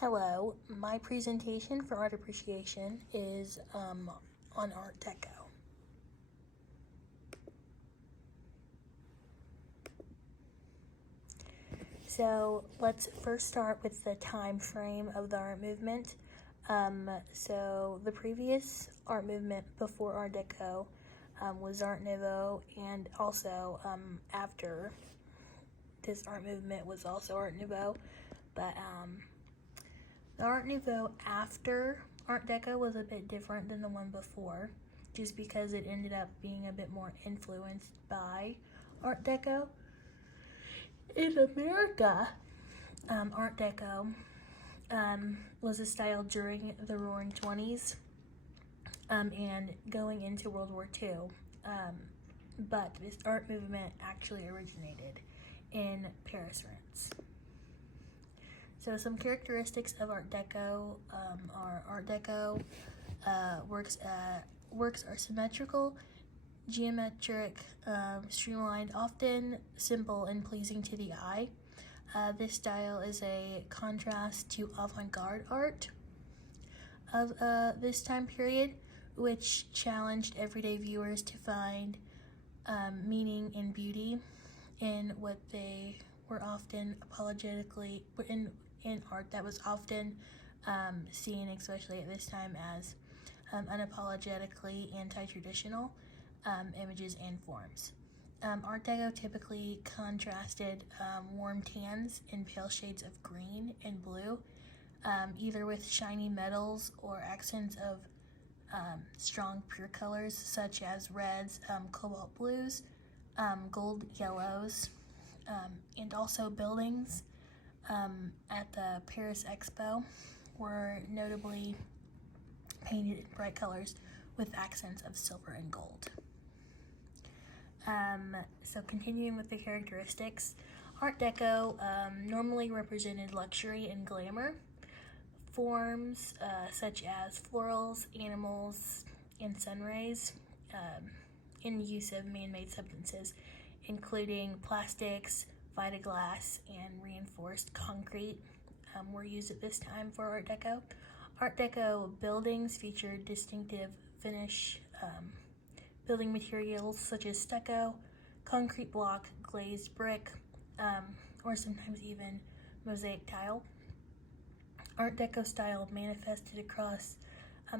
Hello, my presentation for art appreciation is on Art Deco. So let's first start with the time frame of the art movement. So the previous art movement before Art Deco was Art Nouveau, and also after this art movement was also Art Nouveau, but the Art Nouveau after Art Deco was a bit different than the one before, just because it ended up being a bit more influenced by Art Deco. In America, Art Deco was a style during the Roaring 20s and going into World War II. But this art movement actually originated in Paris, France. So some characteristics of Art Deco are Art Deco works are symmetrical, geometric, streamlined, often simple and pleasing to the eye. This style is a contrast to avant-garde art of this time period, which challenged everyday viewers to find meaning and beauty in what they were often apologetically in art that was often seen, especially at this time, as unapologetically anti-traditional images and forms. Art Deco typically contrasted warm tans and pale shades of green and blue, either with shiny metals or accents of strong pure colors such as reds, cobalt blues, gold yellows, and also buildings at the Paris Expo were notably painted in bright colors with accents of silver and gold. So continuing with the characteristics, Art Deco normally represented luxury and glamour. Forms such as florals, animals, and sun rays in use of man-made substances, including plastics, Vitaglass, and reinforced concrete were used at this time for Art Deco. Art Deco buildings featured distinctive finish building materials such as stucco, concrete block, glazed brick, or sometimes even mosaic tile. Art Deco style manifested across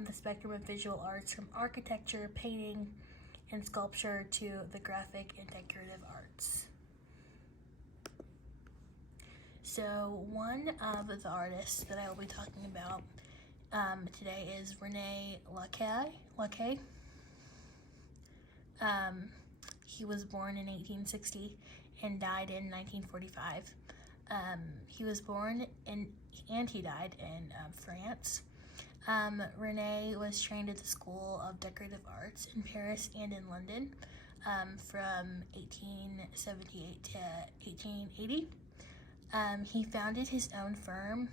the spectrum of visual arts, from architecture, painting, and sculpture to the graphic and decorative arts. So one of the artists that I will be talking about today is René Lacquer. He was born in 1860 and died in 1945. He was born and he died in France. René was trained at the School of Decorative Arts in Paris and in London from 1878 to 1880. He founded his own firm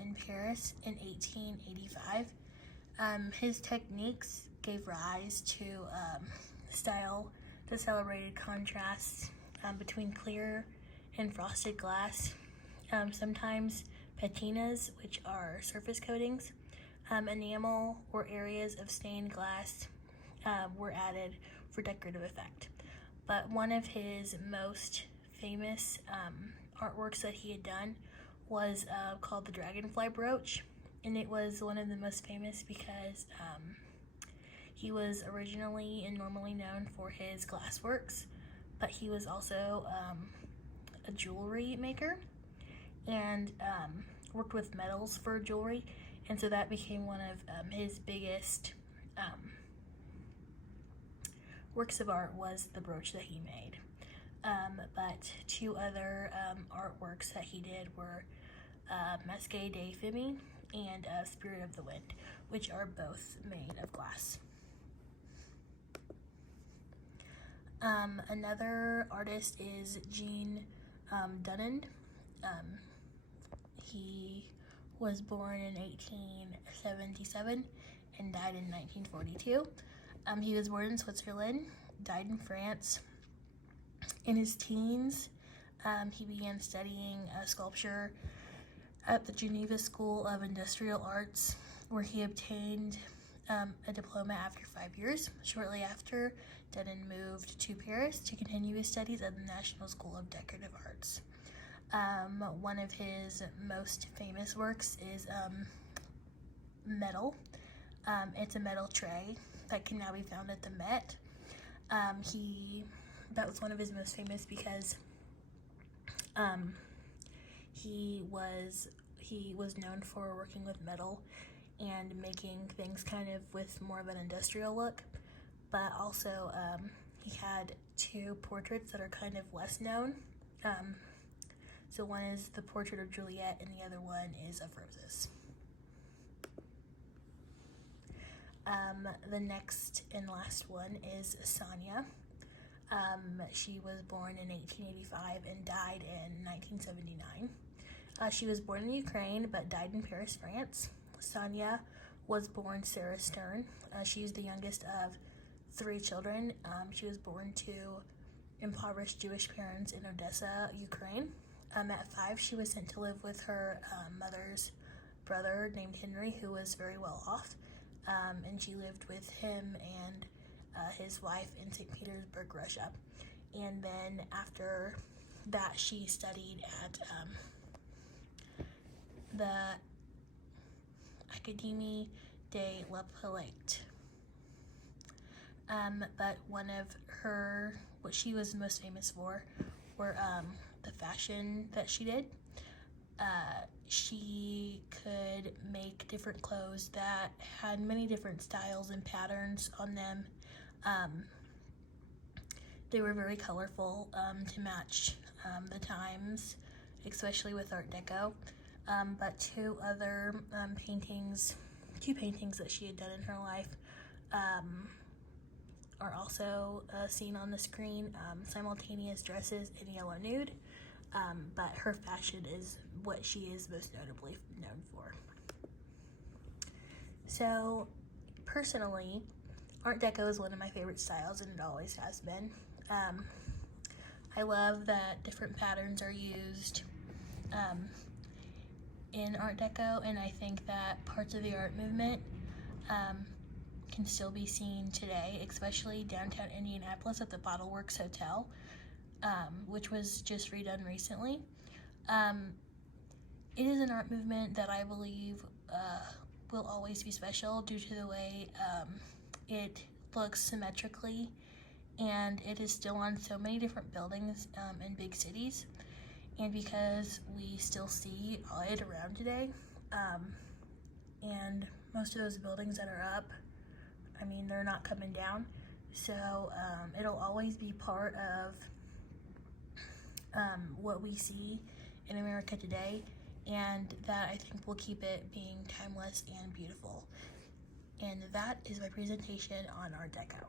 in Paris in 1885. His techniques gave rise to style that celebrated contrasts between clear and frosted glass, sometimes patinas, which are surface coatings, enamel or areas of stained glass were added for decorative effect. But one of his most famous artworks that he had done was called the Dragonfly Brooch, and it was one of the most famous because he was originally and normally known for his glass works, but he was also a jewelry maker and worked with metals for jewelry, and so that became one of his biggest works of art was the brooch that he made. But two other artworks that he did were Masque des Femmes and Spirit of the Wind, which are both made of glass. Another artist is Jean Dunand. He was born in 1877 and died in 1942. He was born in Switzerland, died in France. In his teens, he began studying sculpture at the Geneva School of Industrial Arts, where he obtained a diploma after 5 years. Shortly after, Denon moved to Paris to continue his studies at the National School of Decorative Arts. One of his most famous works is metal. It's a metal tray that can now be found at the Met. That was one of his most famous because he was known for working with metal and making things kind of with more of an industrial look, but also he had 2 portraits that are kind of less known. So one is the portrait of Juliet and the other one is of roses. The next and last one is Sonia. She was born in 1885 and died in 1979. She was born in Ukraine but died in Paris, France. Sonia was born Sarah Stern. She is the youngest of 3 children. She was born to impoverished Jewish parents in Odessa, Ukraine. At 5, she was sent to live with her mother's brother named Henry, who was very well off, and she lived with him and his wife in St. Petersburg, Russia. And then after that, she studied at the Académie de la Palette. But what she was most famous for were the fashion that she did. She could make different clothes that had many different styles and patterns on them. They were very colorful to match the times, especially with Art Deco. But 2 paintings that she had done in her life are also seen on the screen, Simultaneous Dresses in Yellow Nude, but her fashion is what she is most notably known for. So, personally, Art Deco is one of my favorite styles, and it always has been. I love that different patterns are used in Art Deco, and I think that parts of the art movement can still be seen today, especially downtown Indianapolis at the Bottle Works Hotel, which was just redone recently. It is an art movement that I believe will always be special due to the way it looks symmetrically, and it is still on so many different buildings in big cities, and because we still see it around today, and most of those buildings that are up, I mean, they're not coming down, so it'll always be part of what we see in America today, and that I think will keep it being timeless and beautiful. And that is my presentation on Art Deco.